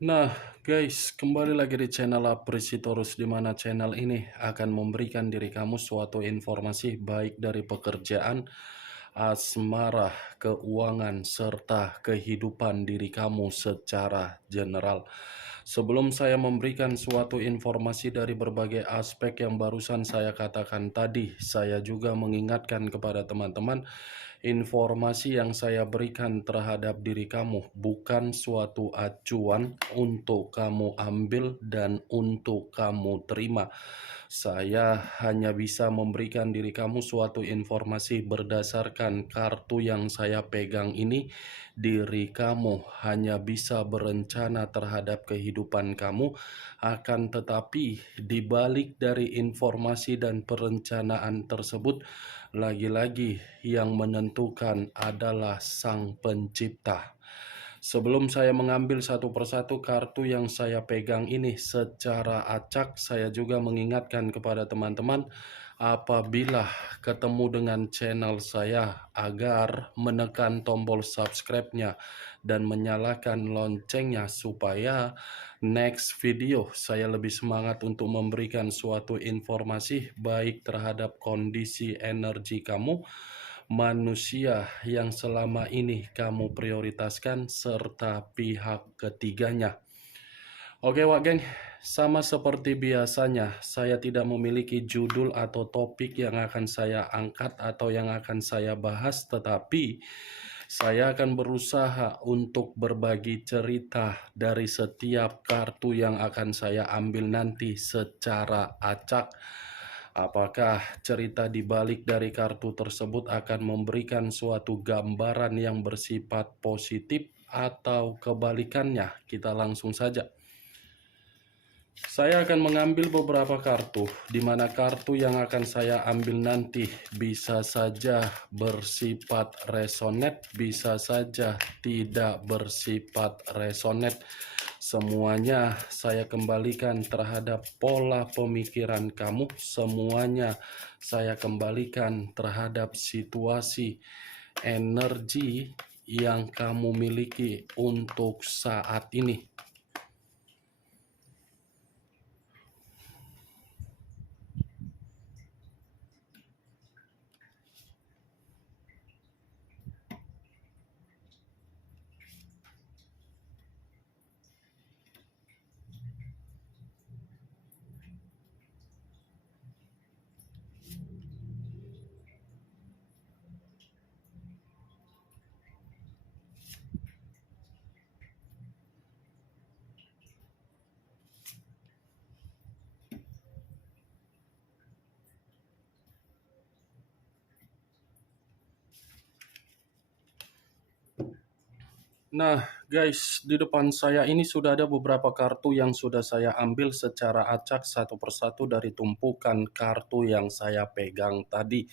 Nah, guys, kembali lagi di channel Apresitorus, di mana channel ini akan memberikan diri kamu suatu informasi baik dari pekerjaan, asmara, keuangan, serta kehidupan diri kamu secara general. Sebelum saya memberikan suatu informasi dari berbagai aspek yang barusan saya katakan tadi, saya juga mengingatkan kepada teman-teman, informasi yang saya berikan terhadap diri kamu bukan suatu acuan untuk kamu ambil dan untuk kamu terima. Saya hanya bisa memberikan diri kamu suatu informasi berdasarkan kartu yang saya pegang ini. Diri kamu hanya bisa berencana terhadap kehidupan kamu, akan tetapi di balik dari informasi dan perencanaan tersebut, lagi-lagi yang menentukan adalah Sang Pencipta. Sebelum saya mengambil satu persatu kartu yang saya pegang ini secara acak, saya juga mengingatkan kepada teman-teman, apabila ketemu dengan channel saya, agar menekan tombol subscribe-nya dan menyalakan loncengnya supaya next video saya lebih semangat untuk memberikan suatu informasi baik terhadap kondisi energi kamu, manusia yang selama ini kamu prioritaskan, serta pihak ketiganya. Oke Wak Geng, sama seperti biasanya, saya tidak memiliki judul atau topik yang akan saya angkat atau yang akan saya bahas, tetapi saya akan berusaha untuk berbagi cerita dari setiap kartu yang akan saya ambil nanti secara acak. Apakah cerita di balik dari kartu tersebut akan memberikan suatu gambaran yang bersifat positif atau kebalikannya? Kita langsung saja. Saya akan mengambil beberapa kartu, di mana kartu yang akan saya ambil nanti bisa saja bersifat resonate, bisa saja tidak bersifat resonate. Semuanya saya kembalikan terhadap pola pemikiran kamu, semuanya saya kembalikan terhadap situasi energi yang kamu miliki untuk saat ini. Nah, guys, di depan saya ini sudah ada beberapa kartu yang sudah saya ambil secara acak satu persatu dari tumpukan kartu yang saya pegang tadi.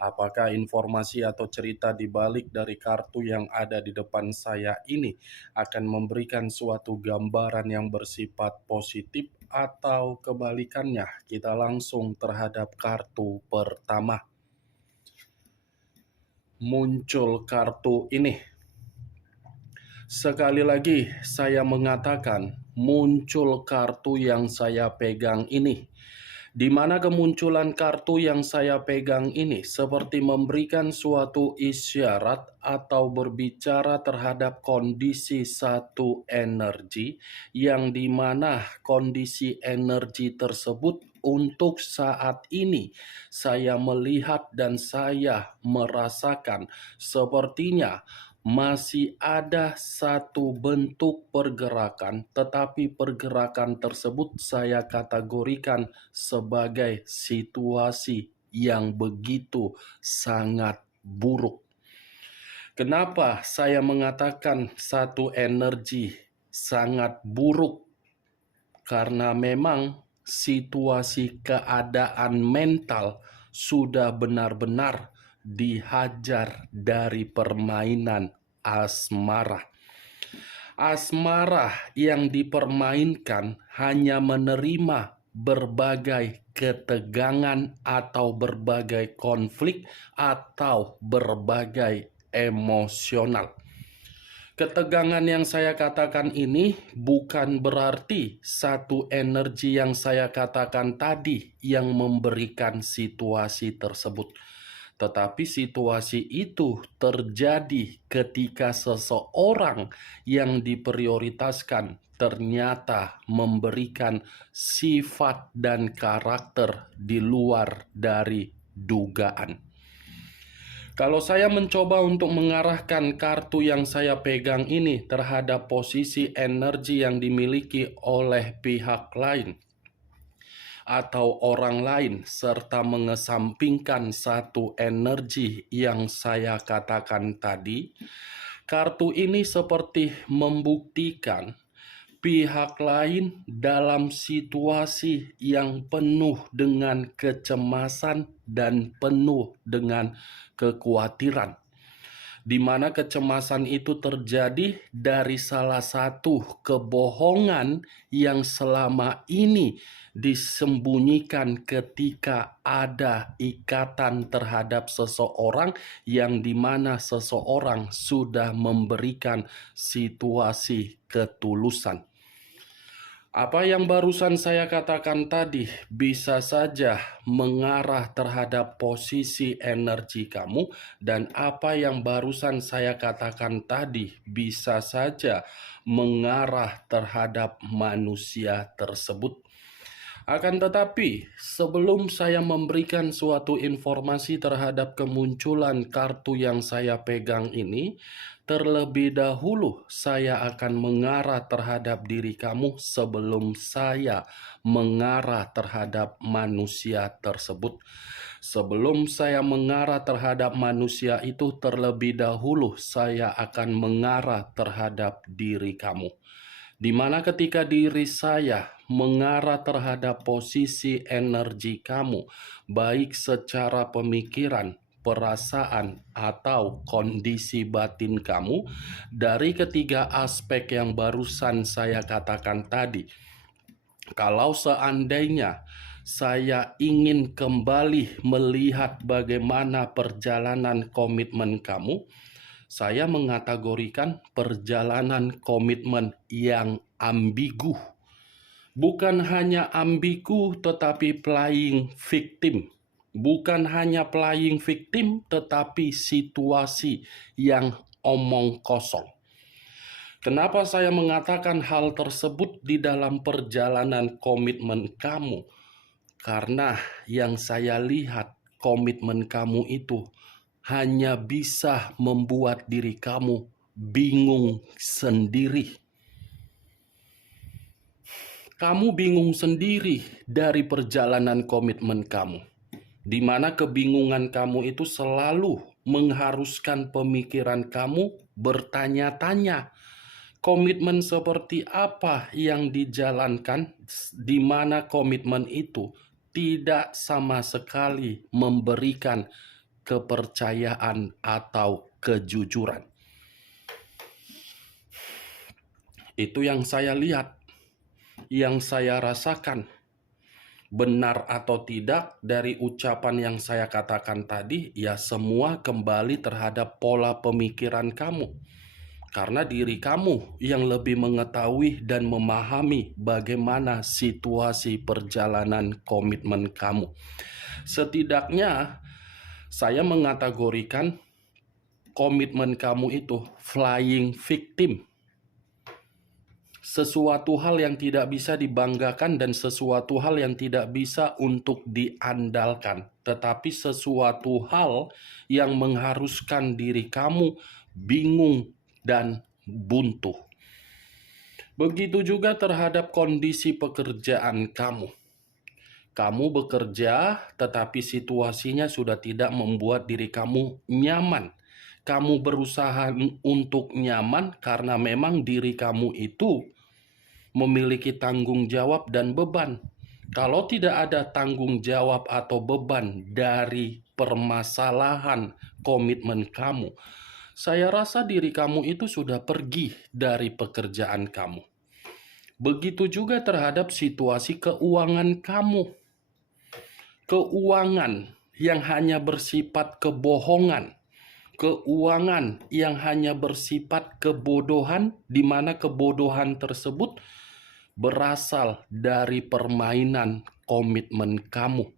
Apakah informasi atau cerita di balik dari kartu yang ada di depan saya ini akan memberikan suatu gambaran yang bersifat positif atau kebalikannya? Kita langsung terhadap kartu pertama. Muncul kartu ini. Sekali lagi saya mengatakan, muncul kartu yang saya pegang ini. Di mana kemunculan kartu yang saya pegang ini seperti memberikan suatu isyarat atau berbicara terhadap kondisi satu energi, yang dimana kondisi energi tersebut untuk saat ini saya melihat dan saya merasakan sepertinya masih ada satu bentuk pergerakan, tetapi pergerakan tersebut saya kategorikan sebagai situasi yang begitu sangat buruk. Kenapa saya mengatakan satu energi sangat buruk? Karena memang situasi keadaan mental sudah benar-benar dihajar dari permainan asmara. Asmara yang dipermainkan hanya menerima berbagai ketegangan atau berbagai konflik atau berbagai emosional. Ketegangan yang saya katakan ini bukan berarti satu energi yang saya katakan tadi yang memberikan situasi tersebut. Tetapi situasi itu terjadi ketika seseorang yang diprioritaskan ternyata memberikan sifat dan karakter di luar dari dugaan. Kalau saya mencoba untuk mengarahkan kartu yang saya pegang ini terhadap posisi energi yang dimiliki oleh pihak lain atau orang lain, serta mengesampingkan satu energi yang saya katakan tadi, kartu ini seperti membuktikan pihak lain dalam situasi yang penuh dengan kecemasan dan penuh dengan kekhawatiran, di mana kecemasan itu terjadi dari salah satu kebohongan yang selama ini disembunyikan ketika ada ikatan terhadap seseorang yang dimana seseorang sudah memberikan situasi ketulusan. Apa yang barusan saya katakan tadi bisa saja mengarah terhadap posisi energi kamu, dan apa yang barusan saya katakan tadi bisa saja mengarah terhadap manusia tersebut. Akan tetapi, sebelum saya memberikan suatu informasi terhadap kemunculan kartu yang saya pegang ini, terlebih dahulu saya akan mengarah terhadap diri kamu sebelum saya mengarah terhadap manusia tersebut. Sebelum saya mengarah terhadap manusia itu, terlebih dahulu saya akan mengarah terhadap diri kamu. Di mana ketika diri saya mengarah terhadap posisi energi kamu, baik secara pemikiran, perasaan, atau kondisi batin kamu, dari ketiga aspek yang barusan saya katakan tadi, kalau seandainya saya ingin kembali melihat bagaimana perjalanan komitmen kamu, saya mengategorikan perjalanan komitmen yang ambigu. Bukan hanya ambigu, tetapi playing victim. Bukan hanya playing victim, tetapi situasi yang omong kosong. Kenapa saya mengatakan hal tersebut di dalam perjalanan komitmen kamu? Karena yang saya lihat, komitmen kamu itu hanya bisa membuat diri kamu bingung sendiri. Kamu bingung sendiri dari perjalanan komitmen kamu, di mana kebingungan kamu itu selalu mengharuskan pemikiran kamu bertanya-tanya, komitmen seperti apa yang dijalankan, di mana komitmen itu tidak sama sekali memberikan kepercayaan atau kejujuran. Itu yang saya lihat, yang saya rasakan. Benar atau tidak dari ucapan yang saya katakan tadi, ya semua kembali terhadap pola pemikiran kamu. Karena diri kamu yang lebih mengetahui dan memahami bagaimana situasi perjalanan komitmen kamu. Setidaknya saya mengategorikan komitmen kamu itu flying victim. Sesuatu hal yang tidak bisa dibanggakan dan sesuatu hal yang tidak bisa untuk diandalkan. Tetapi sesuatu hal yang mengharuskan diri kamu bingung dan buntu. Begitu juga terhadap kondisi pekerjaan kamu. Kamu bekerja, tetapi situasinya sudah tidak membuat diri kamu nyaman. Kamu berusaha untuk nyaman karena memang diri kamu itu memiliki tanggung jawab dan beban. Kalau tidak ada tanggung jawab atau beban dari permasalahan komitmen kamu, saya rasa diri kamu itu sudah pergi dari pekerjaan kamu. Begitu juga terhadap situasi keuangan kamu. Keuangan yang hanya bersifat kebohongan, keuangan yang hanya bersifat kebodohan, di mana kebodohan tersebut berasal dari permainan komitmen kamu.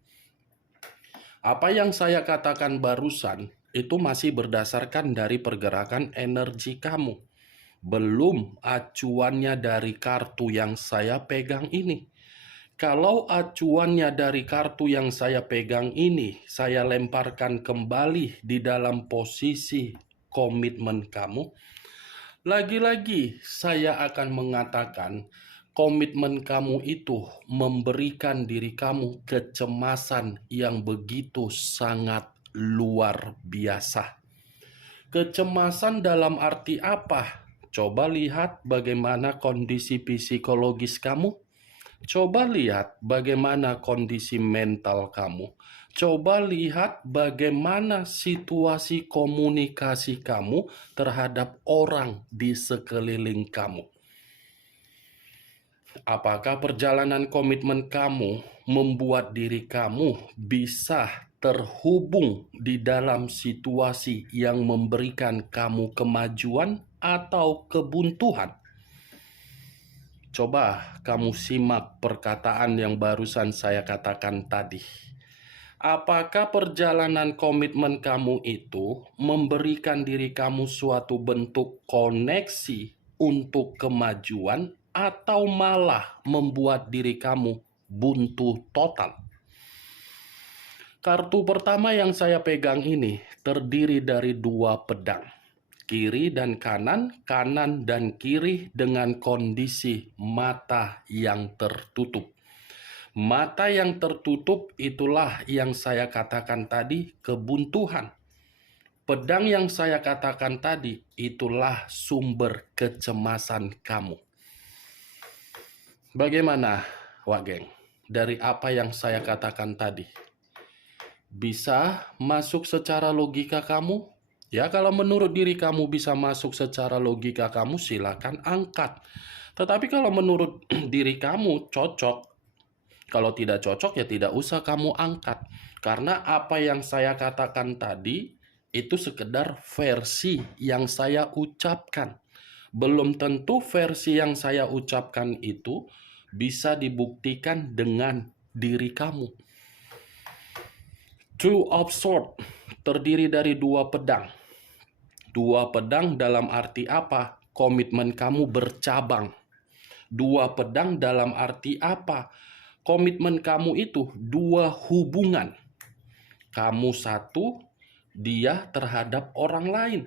Apa yang saya katakan barusan itu masih berdasarkan dari pergerakan energi kamu. Belum acuannya dari kartu yang saya pegang ini. Kalau acuannya dari kartu yang saya pegang ini, saya lemparkan kembali di dalam posisi komitmen kamu. Lagi-lagi saya akan mengatakan, komitmen kamu itu memberikan diri kamu kecemasan yang begitu sangat luar biasa. Kecemasan dalam arti apa? Coba lihat bagaimana kondisi psikologis kamu. Coba lihat bagaimana kondisi mental kamu. Coba lihat bagaimana situasi komunikasi kamu terhadap orang di sekeliling kamu. Apakah perjalanan komitmen kamu membuat diri kamu bisa terhubung di dalam situasi yang memberikan kamu kemajuan atau kebuntuan? Coba kamu simak perkataan yang barusan saya katakan tadi. Apakah perjalanan komitmen kamu itu memberikan diri kamu suatu bentuk koneksi untuk kemajuan atau malah membuat diri kamu buntu total? Kartu pertama yang saya pegang ini terdiri dari 2 pedang. Kiri dan kanan, kanan dan kiri dengan kondisi mata yang tertutup. Mata yang tertutup itulah yang saya katakan tadi kebuntuan. Pedang yang saya katakan tadi itulah sumber kecemasan kamu. Bagaimana, Wak Geng? Dari apa yang saya katakan tadi? Bisa masuk secara logika kamu? Ya, kalau menurut diri kamu bisa masuk secara logika kamu, silakan angkat. Tetapi kalau menurut diri kamu cocok, kalau tidak cocok ya tidak usah kamu angkat. Karena apa yang saya katakan tadi itu sekedar versi yang saya ucapkan. Belum tentu versi yang saya ucapkan itu bisa dibuktikan dengan diri kamu. Two of Swords terdiri dari 2 pedang. 2 pedang dalam arti apa? Komitmen kamu bercabang. 2 pedang dalam arti apa? Komitmen kamu itu 2 hubungan. Kamu satu, dia terhadap orang lain.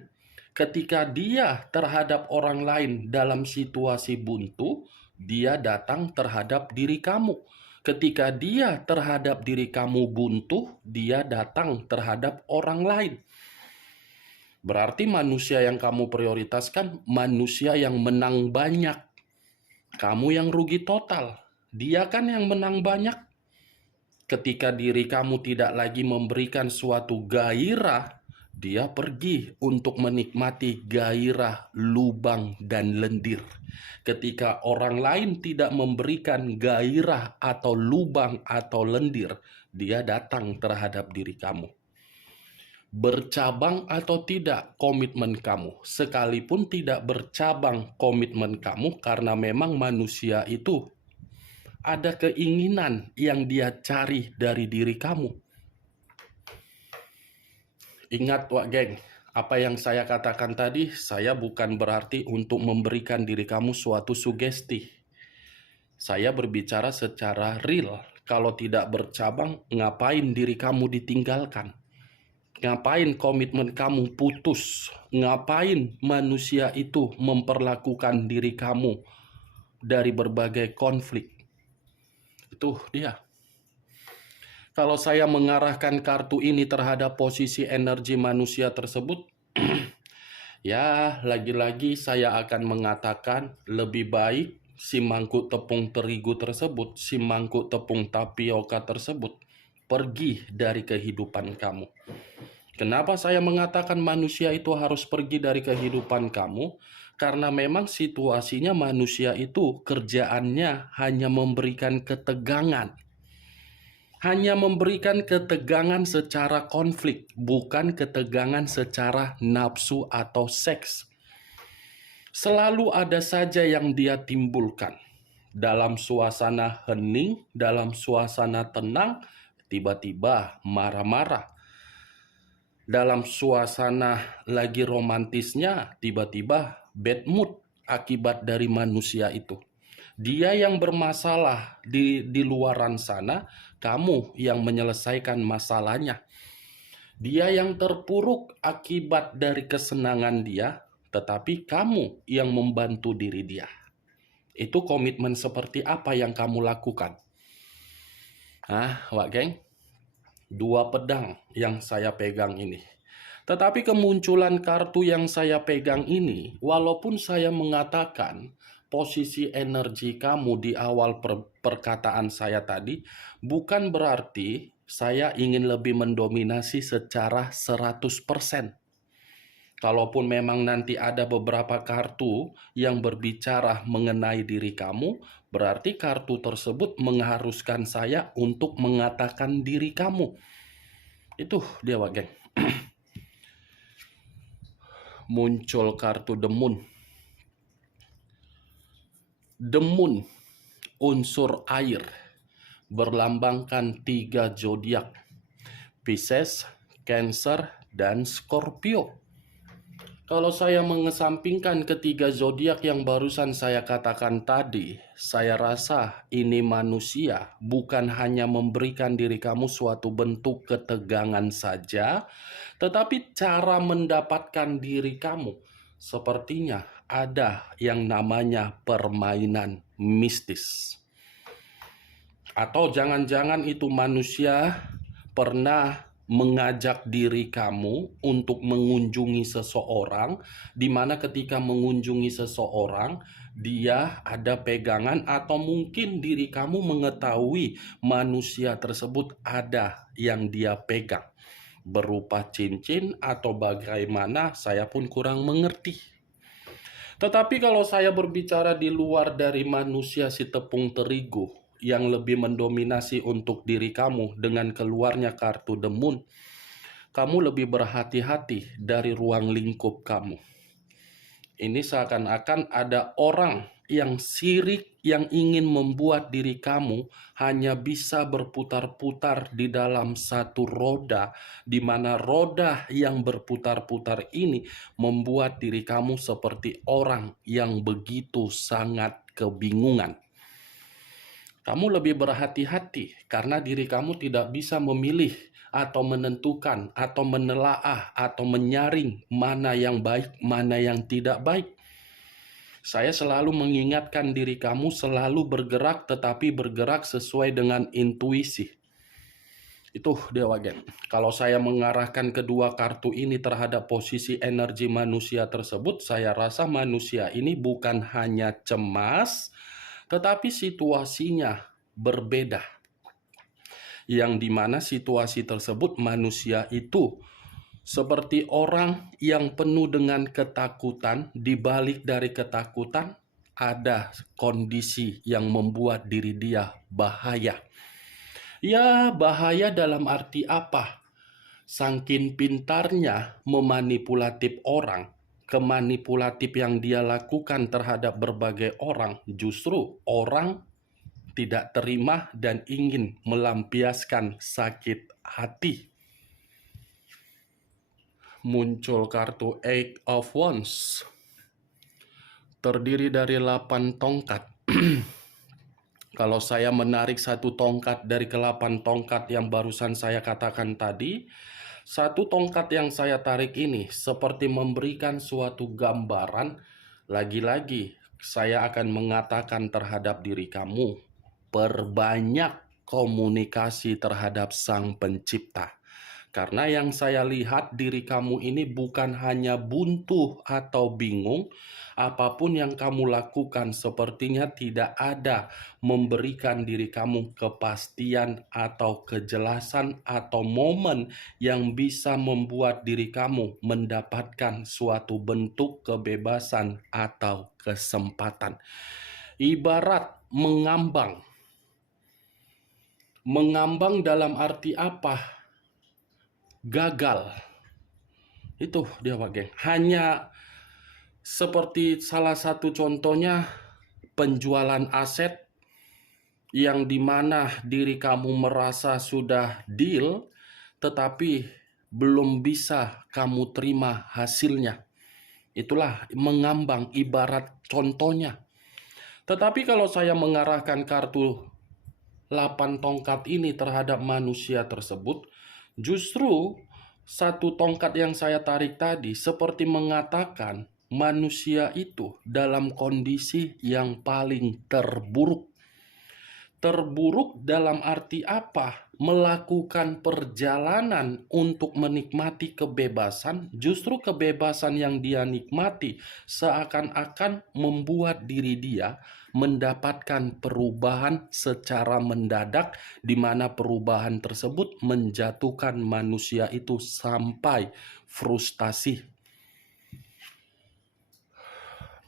Ketika dia terhadap orang lain dalam situasi buntu, dia datang terhadap diri kamu. Ketika dia terhadap diri kamu buntu, dia datang terhadap orang lain. Berarti manusia yang kamu prioritaskan, manusia yang menang banyak. Kamu yang rugi total. Dia kan yang menang banyak. Ketika diri kamu tidak lagi memberikan suatu gairah, dia pergi untuk menikmati gairah lubang dan lendir. Ketika orang lain tidak memberikan gairah atau lubang atau lendir, dia datang terhadap diri kamu. Bercabang atau tidak komitmen kamu, sekalipun tidak bercabang komitmen kamu, karena memang manusia itu ada keinginan yang dia cari dari diri kamu. Ingat, Wak Geng, apa yang saya katakan tadi, saya bukan berarti untuk memberikan diri kamu suatu sugesti. Saya berbicara secara real. Kalau tidak bercabang, ngapain diri kamu ditinggalkan? Ngapain komitmen kamu putus? Ngapain manusia itu memperlakukan diri kamu dari berbagai konflik? Itu dia. Kalau saya mengarahkan kartu ini terhadap posisi energi manusia tersebut, ya lagi-lagi saya akan mengatakan lebih baik si mangkuk tepung terigu tersebut, si mangkuk tepung tapioka tersebut pergi dari kehidupan kamu. Kenapa saya mengatakan manusia itu harus pergi dari kehidupan kamu? Karena memang situasinya manusia itu kerjaannya hanya memberikan ketegangan. hanya memberikan ketegangan secara konflik, bukan ketegangan secara nafsu atau seks. Selalu ada saja yang dia timbulkan. Dalam suasana hening, dalam suasana tenang, tiba-tiba marah-marah. Dalam suasana lagi romantisnya, tiba-tiba bad mood akibat dari manusia itu. Dia yang bermasalah di luaran sana, kamu yang menyelesaikan masalahnya. Dia yang terpuruk akibat dari kesenangan dia, tetapi kamu yang membantu diri dia. Itu komitmen seperti apa yang kamu lakukan? Wak geng, 2 pedang yang saya pegang ini. Tetapi kemunculan kartu yang saya pegang ini, walaupun saya mengatakan posisi energi kamu di awal perkataan saya tadi, bukan berarti saya ingin lebih mendominasi secara 100%. Kalaupun memang nanti ada beberapa kartu yang berbicara mengenai diri kamu, berarti kartu tersebut mengharuskan saya untuk mengatakan diri kamu. Itu dia, Wak geng. Muncul kartu The Moon. The Moon, unsur air, berlambangkan 3 zodiak, Pisces, Cancer, dan Scorpio. Kalau saya mengesampingkan ketiga zodiak yang barusan saya katakan tadi, saya rasa ini manusia bukan hanya memberikan diri kamu suatu bentuk ketegangan saja, tetapi cara mendapatkan diri kamu sepertinya ada yang namanya permainan mistis. Atau jangan-jangan itu manusia pernah mengajak diri kamu untuk mengunjungi seseorang, di mana ketika mengunjungi seseorang, dia ada pegangan atau mungkin diri kamu mengetahui manusia tersebut ada yang dia pegang. Berupa cincin atau bagaimana, saya pun kurang mengerti. Tetapi kalau saya berbicara di luar dari manusia si tepung terigu yang lebih mendominasi untuk diri kamu dengan keluarnya kartu The Moon, kamu lebih berhati-hati dari ruang lingkup kamu. Ini seakan-akan ada orang yang sirik yang ingin membuat diri kamu hanya bisa berputar-putar di dalam satu roda, di mana roda yang berputar-putar ini membuat diri kamu seperti orang yang begitu sangat kebingungan. Kamu lebih berhati-hati karena diri kamu tidak bisa memilih atau menentukan atau menelaah atau menyaring mana yang baik, mana yang tidak baik. Saya selalu mengingatkan diri kamu selalu bergerak, tetapi bergerak sesuai dengan intuisi. Itu Dewa Gen. Kalau saya mengarahkan kedua kartu ini terhadap posisi energi manusia tersebut, saya rasa manusia ini bukan hanya cemas, tetapi situasinya berbeda. Yang dimana situasi tersebut manusia itu seperti orang yang penuh dengan ketakutan, di balik dari ketakutan ada kondisi yang membuat diri dia bahaya. Ya, bahaya dalam arti apa? Saking pintarnya memanipulatif orang, kemanipulatif yang dia lakukan terhadap berbagai orang, justru orang tidak terima dan ingin melampiaskan sakit hati. Muncul kartu Eight of Wands, terdiri dari 8 tongkat. Kalau saya menarik satu tongkat dari ke-8 tongkat yang barusan saya katakan tadi, satu tongkat yang saya tarik ini seperti memberikan suatu gambaran. Lagi-lagi saya akan mengatakan terhadap diri kamu, perbanyak komunikasi terhadap Sang Pencipta. Karena yang saya lihat diri kamu ini bukan hanya buntu atau bingung, apapun yang kamu lakukan sepertinya tidak ada memberikan diri kamu kepastian atau kejelasan atau momen yang bisa membuat diri kamu mendapatkan suatu bentuk kebebasan atau kesempatan. Ibarat mengambang. Mengambang dalam arti apa? Gagal. Itu dia Pak geng. Hanya seperti salah satu contohnya penjualan aset yang dimana diri kamu merasa sudah deal tetapi belum bisa kamu terima hasilnya. Itulah mengambang ibarat contohnya. Tetapi kalau saya mengarahkan kartu 8 tongkat ini terhadap manusia tersebut, justru satu tongkat yang saya tarik tadi seperti mengatakan manusia itu dalam kondisi yang paling terburuk. Terburuk dalam arti apa? Melakukan perjalanan untuk menikmati kebebasan, justru kebebasan yang dia nikmati seakan-akan membuat diri dia mendapatkan perubahan secara mendadak, di mana perubahan tersebut menjatuhkan manusia itu sampai frustasi.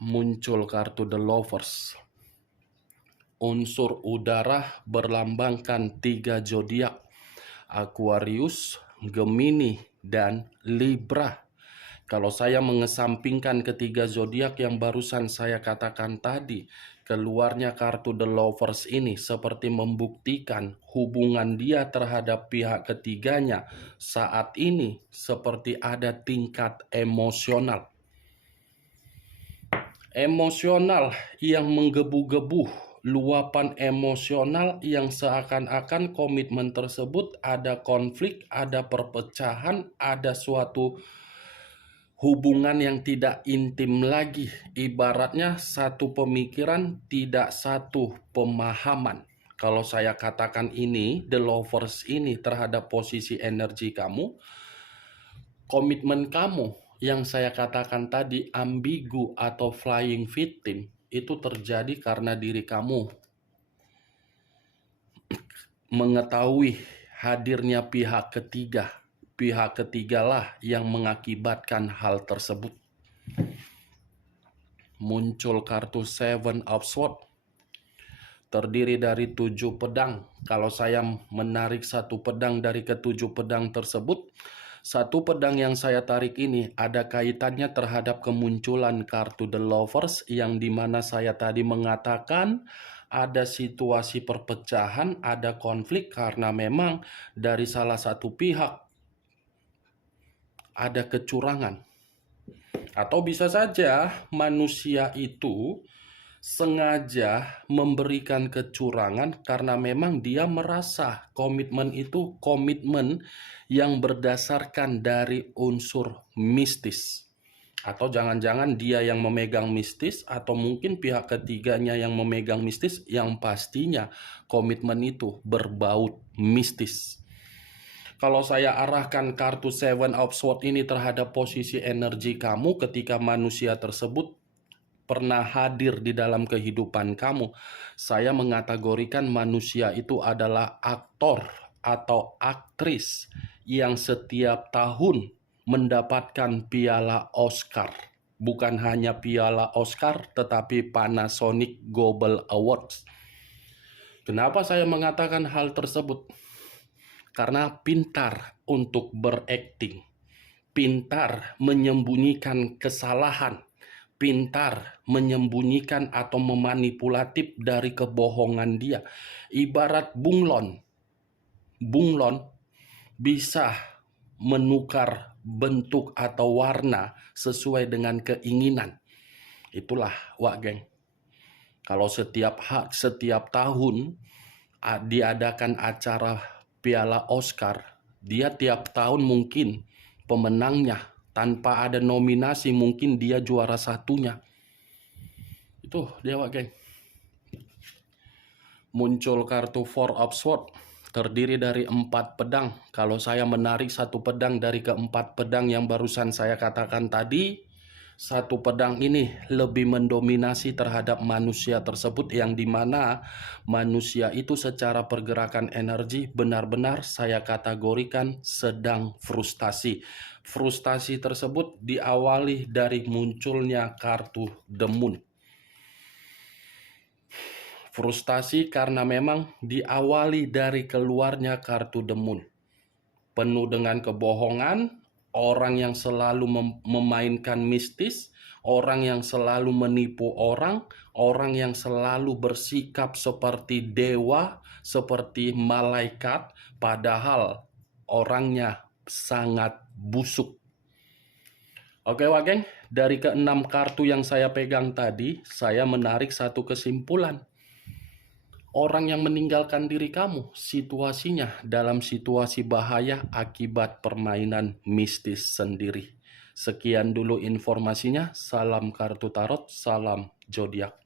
Muncul kartu The Lovers. Unsur udara berlambangkan 3 zodiak: Aquarius, Gemini, dan Libra. Kalau saya mengesampingkan ketiga zodiak yang barusan saya katakan tadi, keluarnya kartu The Lovers ini seperti membuktikan hubungan dia terhadap pihak ketiganya saat ini seperti ada tingkat emosional. Emosional yang menggebu-gebu, luapan emosional yang seakan-akan komitmen tersebut ada konflik, ada perpecahan, ada suatu hubungan yang tidak intim lagi. Ibaratnya satu pemikiran, tidak satu pemahaman. Kalau saya katakan ini, The Lovers ini terhadap posisi energi kamu, komitmen kamu yang saya katakan tadi ambigu atau flying victim itu terjadi karena diri kamu mengetahui hadirnya pihak ketiga. Pihak ketigalah yang mengakibatkan hal tersebut. Muncul kartu Seven of Swords. Terdiri dari 7 pedang. Kalau saya menarik satu pedang dari ketujuh pedang tersebut, satu pedang yang saya tarik ini ada kaitannya terhadap kemunculan kartu The Lovers yang dimana saya tadi mengatakan ada situasi perpecahan, ada konflik karena memang dari salah satu pihak ada kecurangan. Atau bisa saja manusia itu sengaja memberikan kecurangan karena memang dia merasa komitmen itu komitmen yang berdasarkan dari unsur mistis. Atau jangan-jangan dia yang memegang mistis, atau mungkin pihak ketiganya yang memegang mistis, yang pastinya komitmen itu berbau mistis. Kalau saya arahkan kartu Seven of Swords ini terhadap posisi energi kamu ketika manusia tersebut pernah hadir di dalam kehidupan kamu, saya mengategorikan manusia itu adalah aktor atau aktris yang setiap tahun mendapatkan piala Oscar. Bukan hanya piala Oscar, tetapi Panasonic Global Awards. Kenapa saya mengatakan hal tersebut? Karena pintar untuk berakting, pintar menyembunyikan kesalahan, pintar menyembunyikan atau memanipulatif dari kebohongan dia. Ibarat bunglon. Bunglon bisa menukar bentuk atau warna sesuai dengan keinginan. Itulah Wak Geng. Kalau setiap tahun diadakan acara piala Oscar, dia tiap tahun mungkin pemenangnya. Tanpa ada nominasi mungkin dia juara satunya. Itu dia Wak Geng. Muncul kartu Four of Swords. Terdiri dari 4 pedang. Kalau saya menarik satu pedang dari keempat pedang yang barusan saya katakan tadi, satu pedang ini lebih mendominasi terhadap manusia tersebut yang dimana manusia itu secara pergerakan energi benar-benar saya kategorikan sedang frustasi. Frustasi tersebut diawali dari munculnya kartu The Moon. Frustasi karena memang diawali dari keluarnya kartu The Moon. Penuh dengan kebohongan, orang yang selalu memainkan mistis, orang yang selalu menipu orang yang selalu bersikap seperti dewa, seperti malaikat, padahal orangnya sangat busuk. Oke, Wageng, dari keenam kartu yang saya pegang tadi, saya menarik satu kesimpulan. Orang yang meninggalkan diri kamu, situasinya dalam situasi bahaya akibat permainan mistis sendiri. Sekian dulu informasinya. Salam kartu tarot, salam zodiak.